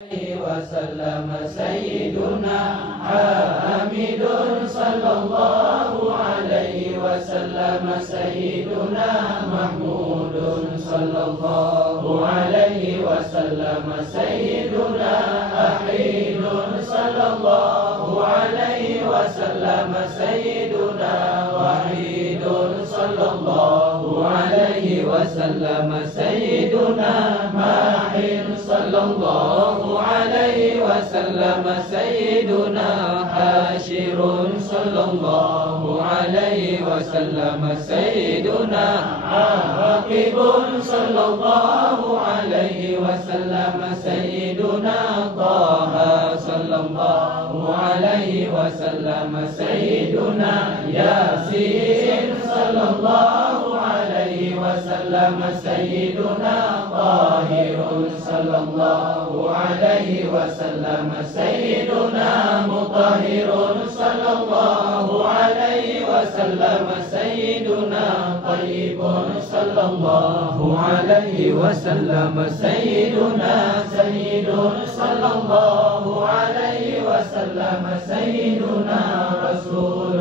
وسلم سيدنا حامد صلى الله عليه وسلم سيدنا محمود صلى الله عليه وسلم سيدنا أحيد صلى الله عليه وسلم سيدنا وحيد صلى الله عليه وسلم سيدنا ماحن صلى الله عليه وسلم سيدنا حاشر صلى الله عليه وسلم سيدنا عاقب صلى الله عليه وسلم سيدنا طه صلى الله عليه وسلم سيدنا ياسين صلى الله عليه وسلم سيدنا طاهر صلى الله عليه وسلم سيدنا مطهر صلى الله عليه وسلم سيدنا طيب صلى الله عليه وسلم سيدنا سيد صلى الله عليه وسلم سيدنا رسول